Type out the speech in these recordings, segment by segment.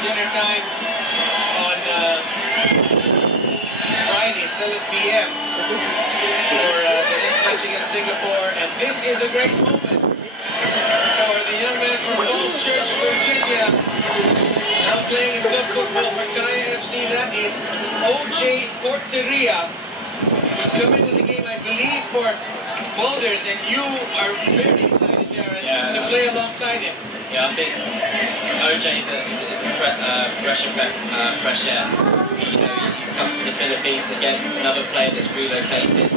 dinner time on Friday, 7 p.m. for the next match against Singapore. And this is a great moment for the young man from Falls Church, Virginia. Now playing his club football for Kaya FC. That is O.J. Porteria, who's coming to the game, I believe, for Boulders, and you are very excited, Darren, to play alongside him. Yeah, I think OJ is a fresh air. He's come to the Philippines again, another player that's relocated.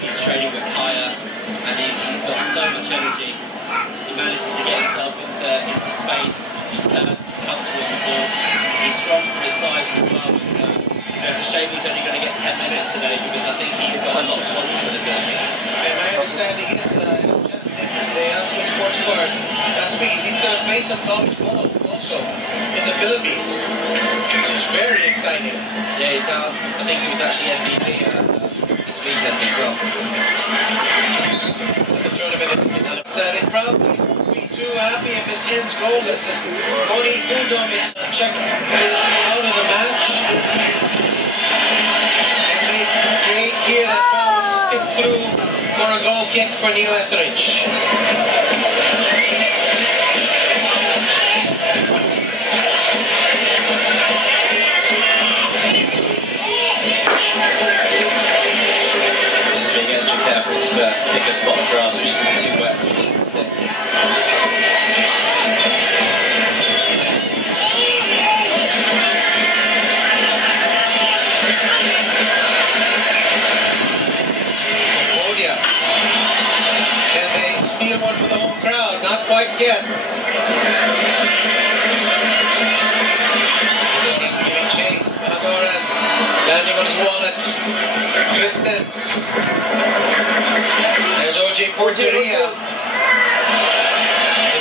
He's training with Kaya, and he's got so much energy. He manages to get himself into space. He's comfortable on the ball. He's strong for his size as well. It's a shame he's only going to get 10 minutes today, because I think he's got a lot to offer for the Philippines. And my understanding is the Azkals Sports Bar last week, he's going to play some college ball also in the Philippines, which is very exciting. Yeah, I think he was actually MVP this weekend as well. The tournament, they probably won't be too happy if this ends goalless, as Moni Udom is checked out of the match. And they create here that ball was skipped through for a goal kick for Neil Etheridge. Just being extra careful to pick a spot of grass which isn't too wet so it doesn't stick. Cambodia. Can they steal one for the home crowd? Not quite yet. Giving chase. Managoran landing on his wallet. Christens. There's O.J. Porteria. I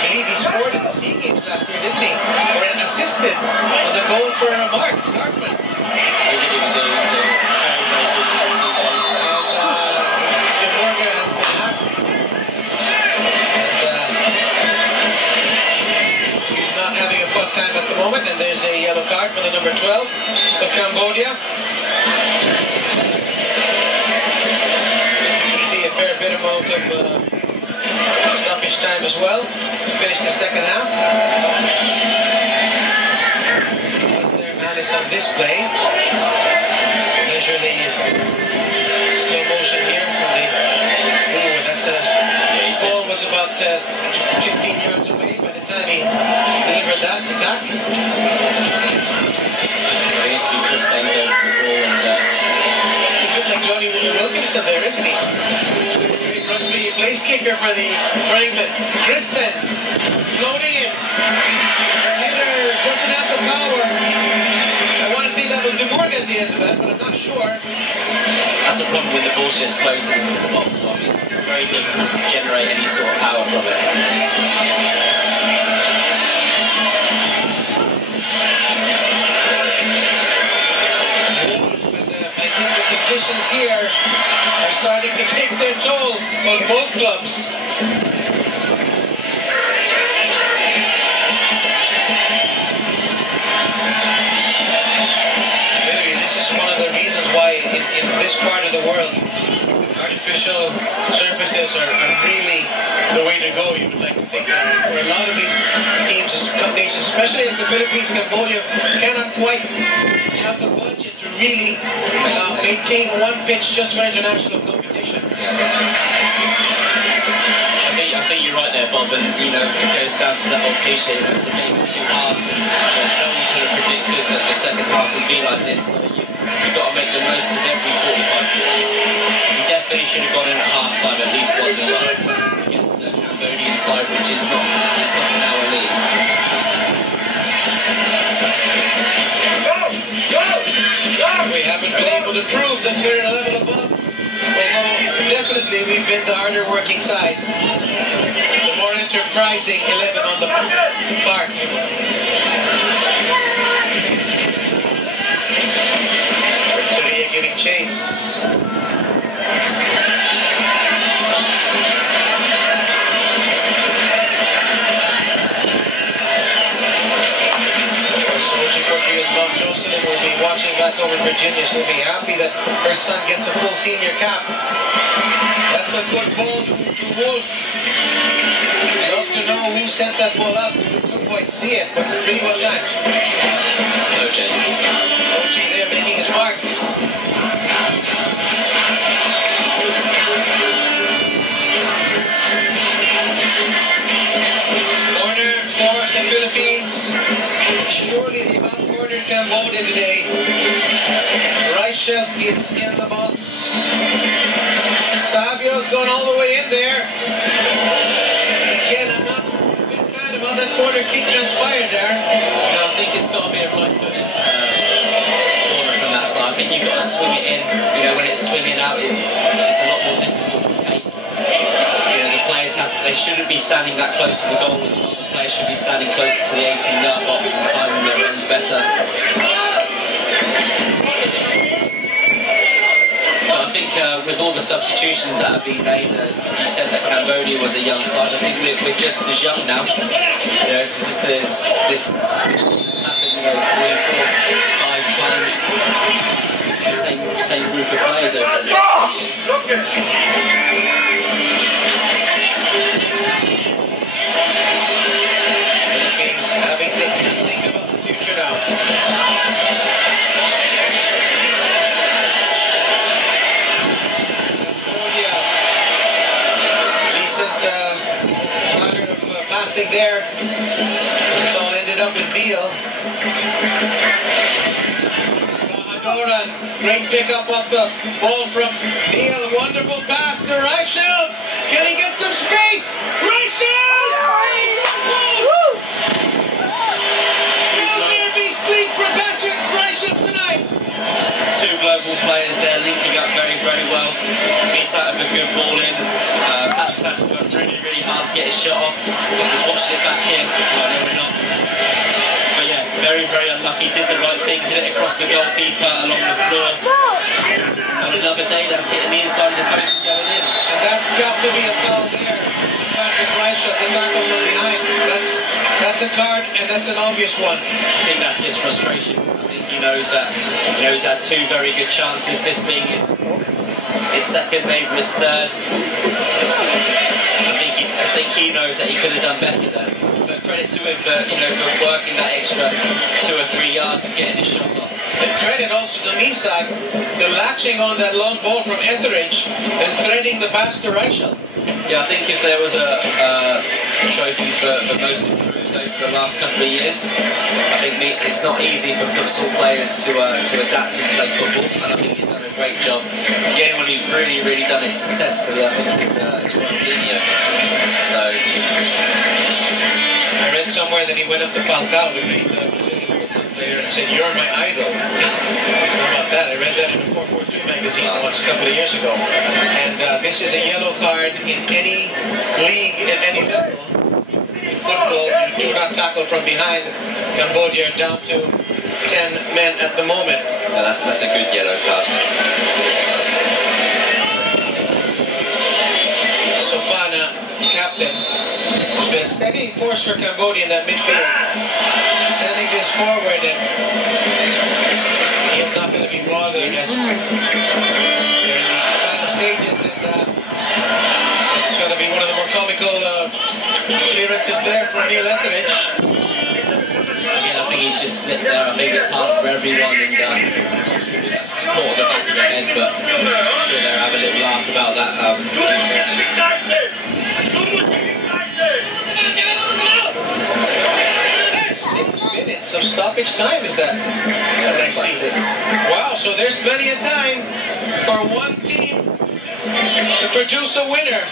believe he scored in the SEA Games last year, didn't he? Or an assistant on the goal for Mark Hartman. I think he was very, very busy at the SEA Games. And Morgan has been hacked. And he's not having a fun time at the moment. And there's a yellow card for the number 12 of Cambodia. Fair bit amount of stoppage time as well to finish the second half. As their man is on display, so leisurely slow motion here from the that's a ball was about 15 yards away by the time he delivered that attack. I guess he just stands over the ball and a bit like Johnny Wilkinson there, isn't he? Great rugby place kicker for England. Christens floating it. The header doesn't have the power. I want to say that was De Morgan at the end of that, but I'm not sure. that's the problem when the ball's just floating into the box. I mean, it's very difficult to generate any sort of power from it. Conditions here are starting to take their toll on both clubs. Maybe this is one of the reasons why in this part of the world artificial surfaces are really the way to go, you would like to think. For a lot of these teams, nations, especially in the Philippines, Cambodia cannot quite have the budget to really maintain one pitch just for international competition. I think you're right there, Bob, and it goes down to that old cliche, it's a game of two halves, and no one could have predicted that the second half would be like this, so you've got to make the most of every 45 minutes. You definitely should have gone in at half-time at least 1-0 up against the Cambodian side, which is not in our league. We haven't been able to prove that we're a level above, although definitely we've been the harder working side, the more enterprising 11 on the park. Porteria giving chase. back over in Virginia. She'll be happy that her son gets a full senior cap. That's a good ball to Wolf. Love to know who sent that ball up. Couldn't quite see it, but pretty well timed. OJ. OG there making his mark. Corner for the Philippines. Surely they've out-cornered Cambodia today. Reichelt is in the box. Savio's going all the way in there. Again, I'm not a big fan of how that corner kick transpired there. No, I think it's got to be a right-footed corner from that side. I think you've got to swing it in. You know, when it's swinging out, it's a lot more difficult to take. You know, the players they shouldn't be standing that close to the goal as well. The players should be standing closer to the 18-yard box and timing their runs better. But I think with all the substitutions that have been made, you said that Cambodia was a young side. I think we're just as young now. You know, this happened, you know, 3, 4, 5 times. The same group of players over the years. Philippines having to think about the future now. Cambodia, decent pattern of passing there. It's all ended up with Beal. Doran, great pickup off the ball from Beal. Wonderful pass to Reichelt. Can he get some space? Reichelt! Will there be sleep for Patrick Reichelt tonight? Two global players there linking up very, very well. He's out of a good ball in. Patrick's had to work really, really hard to get his shot off. He's watching it back in. Oh, no, we're not. But yeah, very, very unlucky. Did the right thing, hit it across the goalkeeper along the floor. And another day that's hitting the inside of the post and going in. And that's got to be a foul there. Patrick Reichelt, the tackle from behind. That's a card, and that's an obvious one. I think that's just frustration. I think he knows that he's had 2 very good chances, this being his second, maybe his third. I think he knows that he could have done better there. But credit to him for working that extra 2 or 3 yards and getting his shot off. And credit also to Misak to latching on that long ball from Etheridge and threading the pass to Reichelt. Yeah, I think if there was a trophy for most improved over the last couple of years, I think it's not easy for futsal players to adapt and play football, and I think he's done a great job. The only one who's really, really done it successfully, I think, is Ronaldinho. So I read somewhere that he went up to Falcao, the great Brazilian futsal player, and said, "You're my idol." How about that? I read that in a 442 magazine once a couple of years ago. And this is a yellow card in any league at any level. In football, you do not tackle from behind. Cambodia are down to 10 men at the moment. yeah, that's a good yellow card. Sofana, captain, who's been a steady force for Cambodia in that midfield. Sending this forward, and he's not going to be bothered as they're in the final stages, and it's going to be one of the more comical clearances there for Neil Etheridge. Again, I think he's just slipped there. I think it's hard for everyone, and I'm not sure if that's caught on the back of the head, but I'm sure they'll have a little laugh about that. 6 minutes of stoppage time, is that? I see. Wow, so there's plenty of time for one team to produce a winner.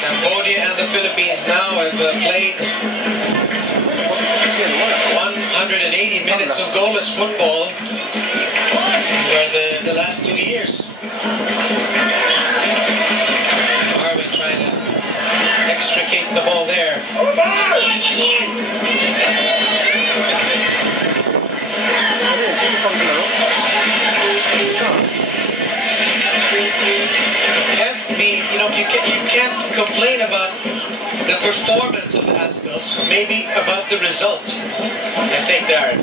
Cambodia and the Philippines now have played 180 minutes of goalless football for the last 2 years. Marvin trying to extricate the ball there. Can't be, you can't complain about the performance of the Azkals, maybe about the result. I think, Darren.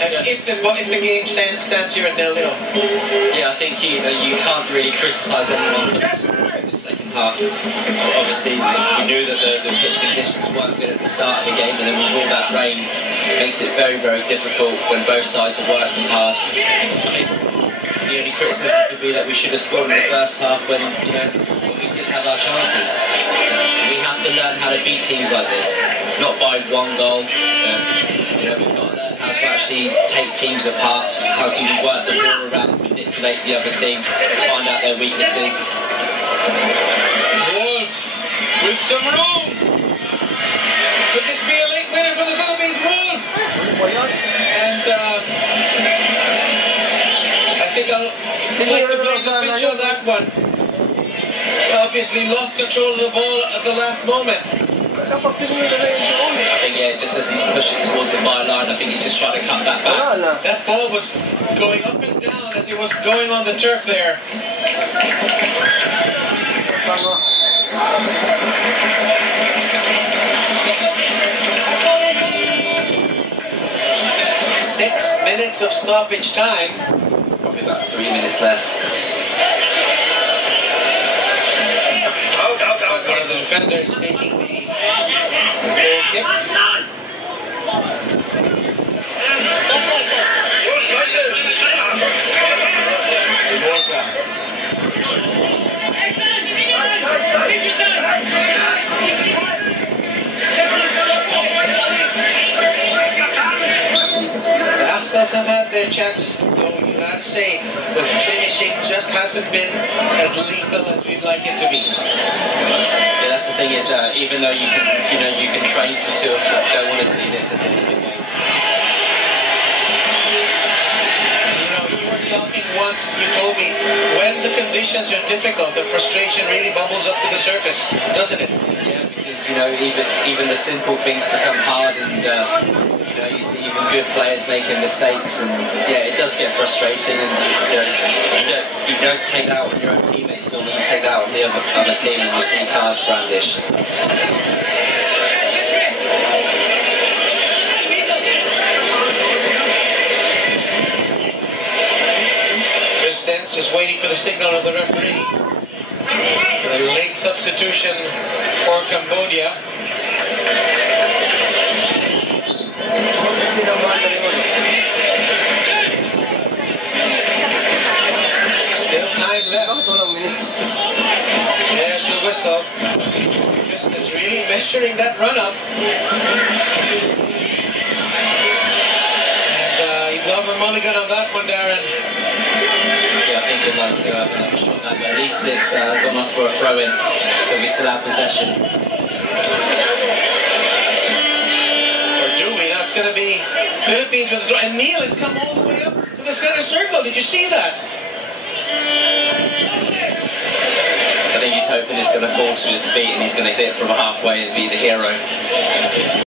If the game stands here at 0-0. Yeah, I think you can't really criticise anyone for the second half. Obviously, we knew that the pitch conditions weren't good at the start of the game, and then with all that rain, it makes it very, very difficult when both sides are working hard. I think the only criticism could be that we should have scored in the first half when we did have our chances. We have to learn how to beat teams like this, not by one goal. We've got to learn how to actually take teams apart. How do you work the ball around, manipulate the other team, find out their weaknesses. Wolf with some room. Could this be a late winner for the Philippines? Wolf. And I think I'll like to blame the pitch on that one. Obviously lost control of the ball at the last moment. I think, just as he's pushing towards the byline, I think he's just trying to cut that back. That ball was going up and down as it was going on the turf there. Six minutes of stoppage time. Probably about 3 minutes left. One of the defenders taking the goal kick. The Azkals have had their chances, though you gotta say the finishing just hasn't been as lethal as we'd like it to be. Yeah, that's the thing is, even though you can train for 2 or 4, don't want to see this at the end of the game. You were talking once, you told me, when the conditions are difficult, the frustration really bubbles up to the surface, doesn't it? Yeah, because even the simple things become hard, and you see even good players making mistakes, and it does get frustrating, and you don't take that out on your own teammates, don't you take that out on the other team, and you see cards brandished. Just waiting for the signal of the referee. The late substitution for Cambodia. Still time left. There's the whistle. Kristen's really measuring that run up. And you'd love a mulligan on that one, Darren. I think he'd like to have another shot at that, but at least it's gone off for a throw-in, so we still have possession. Or do we? Now it's going to be Philippines with the throw. And Neil has come all the way up to the center circle. Did you see that? I think he's hoping it's going to fall to his feet and he's going to hit it from halfway and be the hero.